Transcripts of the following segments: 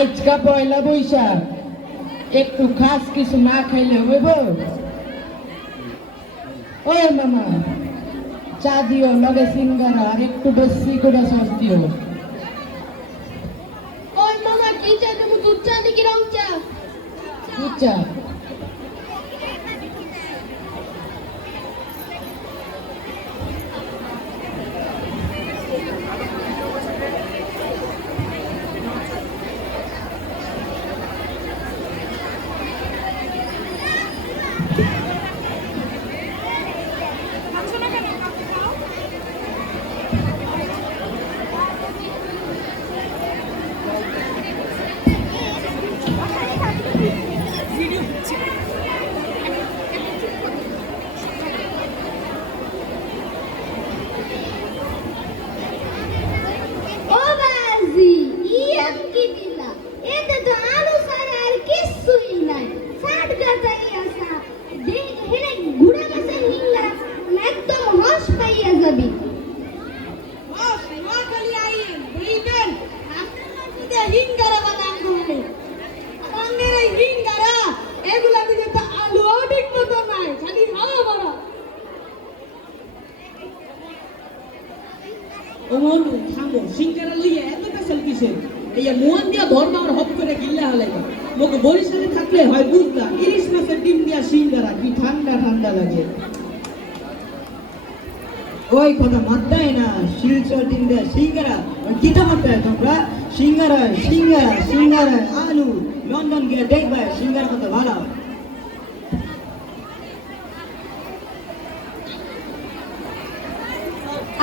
আজকা পয়লা বৈশাখ, একটু খাস কিছু না খাইলে হইব? ওই মামা, চা দিও, লগে সিঙ্গারা আর একটু বেশি করে সস দিও। ওই মামা কি চা দেবো, দুধ চা নাকি রং চা? দুধ চা। ও বাজি, ইয়াম কি দিলা? এতে তো আলু ছাড়া আর কিছুই নাই। সাত গাছাই আসা, দেখ হেরে গুড়া গাছে হিংলা, একদম হস পাইয়া যাবি। হস না খালি আইন, বুঝবেন? আপনার মধ্যে হিংগারা বানান করে। আমাদের এই হিংগারা, এগুলা দিলে তো আলুও ঠিক মতো নাই, খালি হাওয়া ভরা। ও মনু থামো, সিঙ্গারা লইয়া এত পেছাল কিসের? এই মোহন দিয়া ধর্ম আর হপ করে গিল্লা হলাইবা। মোকে বরিশালে থাকলে হয় বুঝলা, ইলিশ মাছের ডিম দিয়া সিঙ্গারা কি ঠান্ডা ঠান্ডা লাগে। ওই কথা মাত্রাই না, শিলচর দিন দেয় সিঙ্গারা, কিটা মাত্রায় তোমরা? সিঙ্গারা সিঙ্গারা সিঙ্গারা আলু, লন্ডন গিয়ে দেখবে সিঙ্গারা কত ভালো।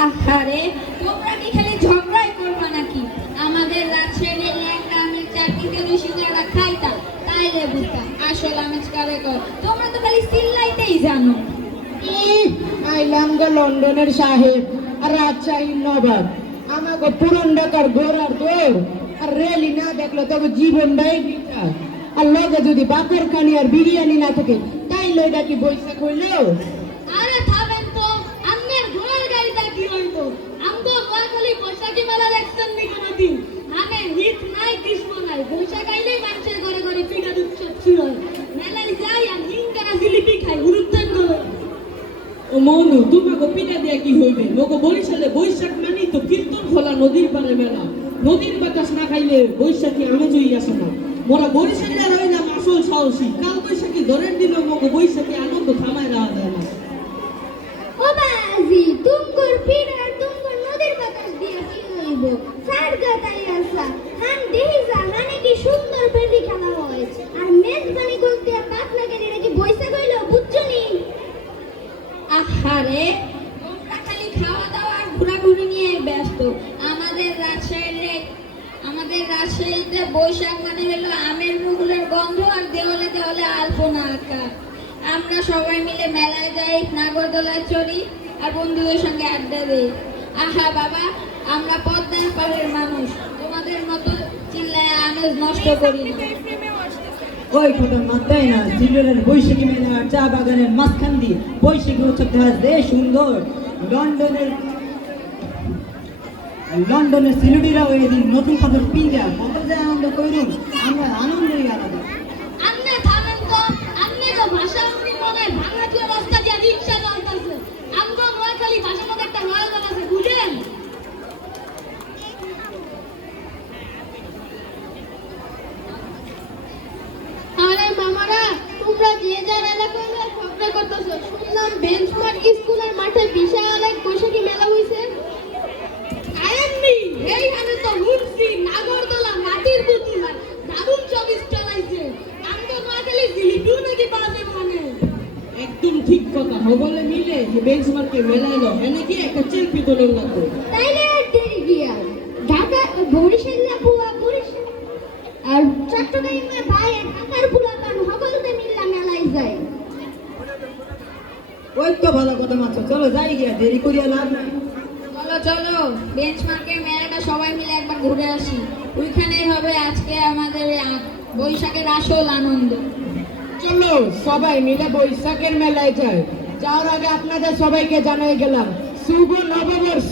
আহারে, তোমরা কি খালি ঝগড়াই করবা নাকি? আমাদের রাজশাহীর ল্যাংড়া আমের চাটনিতে দুই সিঙ্গারা খাইতাম, তাইলে বুঝতাম আসল আমেজ কারে কয়। তোমরা তো খালি চিল্লাইতেই জানো। আইলাম গো লন্ডনের সাহেব আর রাজশাহীর নবাব, আমাকে পুরন ঢাকার ঘোড়ার দৌড় আর রেলি না দেখলে তবে জীবনটাই বৃথা। আর লগে যদি বাপের খানি আর বিরিয়ানি না থাকে, তাইলে এটা কি বৈশাখ হইলো? আরে থামেন তো, আন্নের ঘোড়ার গাড়িটা কি হইতো? আমগো নোয়াখালী বৈশাখী মেলা দেখছেন নি কোনোদিন? মানে হিট নাই, গ্রীষ্ম নাই, বৈশাখ আইলেই মানুষের ঘরে ঘরে পিঠা উৎসব শুরু হয়। মেলায় যাই আর হিংকারা জিলিপি খাই, উরুত্তান করে। ও মনু, তোমাকে পিঠা দিয়া কি হইবে? মোকে বরিশালে বৈশাখ মানি তো কীর্তন খোলা নদীর পারে মেলা। নদীর বাতাস না খাইলে বৈশাখী আমেজই আসে না। মোরা বরিশালে রইলাম আসল সাহসী, কাল বৈশাখী ধরেন দিল মোকে বৈশাখী আনন্দ থামায় দেওয়া যায় না। ও বাজি, তুমকুর পিড় আর তুমকুর নদীর বাতাস দিয়ে কি হইব? সার গাতাই আসা, হান দেহি যা, হানে কি সুন্দর পেটি খেলা হয়। আর মেজবানি করতে আর পাত লাগে, এটা কি বৈশাখ হইল, বুঝছো নি? আহারে, তোমরা খালি খাওয়া দাওয়া আর ঘোরাঘুরি নিয়ে ব্যস্ত। আমাদের রাজশাহীতে বৈশাখ মানে হলো আমের মুকুলের গন্ধ আর দেওয়ালে দেওয়ালে আলপনা আঁকা। আমরা সবাই মিলে মেলায় যাই, নাগরদোলায় চড়ি আর বন্ধুদের সঙ্গে আড্ডা দিই। আহা বাবা, আমরা পদ্মার পাড়ের মানুষ, তোমাদের মতো চিল্লায় আমেজ নষ্ট করি না। ওই কথা মাত্রাই না, সিলেটের বৈশাখী মেলা আর চা বাগানের মাঝখান দিয়ে বৈশাখী উৎসব দেখা বেশ সুন্দর। লন্ডনের সিলেটিরাও এদিন নতুন কাপড় পিন্ধা কত যে আনন্দ করুন, আমরা আনন্দই আলাদা। আমনে থামেন তো, আমনে তো ভাষা উনি মনে হয় ভাঙাচুরা রাস্তা দিয়ে রিক্সা চলতেছে। আমগো নোয়াখালী ভাষার মধ্যে একটা রয়্যাল আছে, বুঝেন? আরে মামারা, তোমরা যে যার এলাকায় ঝগড়া করতেছো। শুনলাম বেঞ্চমার্ক স্কুলের মাঠে বিশাল এক বৈশাখী মেলা হইছে। আয়াননি, এইখানে তো হুলসি, নাগরদোলা, মাটির পুতুল, দারুণ সব স্টল আইছে। আমগো নোয়াখালী জিলিপিও নাকি পাওয়া যাবে মানে। একদম ঠিক কথা, হবলে মিলে যে বেঞ্চমার্কে মেলাইলো এনে কি একটা চেলপি তোলন লাগবে। তাইলে আর দেরি গিয়া ঢাকা বরিশাল পুয়া বরিশাল আর চট্টগ্রামের বাইরে ঢাকার পুরাতন সকলতে মিল্লা মেলায় যায়। ওই তো ভালো কথা মাত্র, চলো যাই গিয়া, দেরি করিয়া লাভ নাই। চলো চলো, বেঞ্চমার্কের মেলাটা সবাই মিলে একবার ঘুরে আসি। ওইখানেই হবে আজকে আমাদের বৈশাখের আসল আনন্দ। চলো সবাই মিলে বৈশাখের মেলায় যাই। যাওয়ার আগে আপনাদের সবাইকে জানাই গেলাম শুভ নববর্ষ।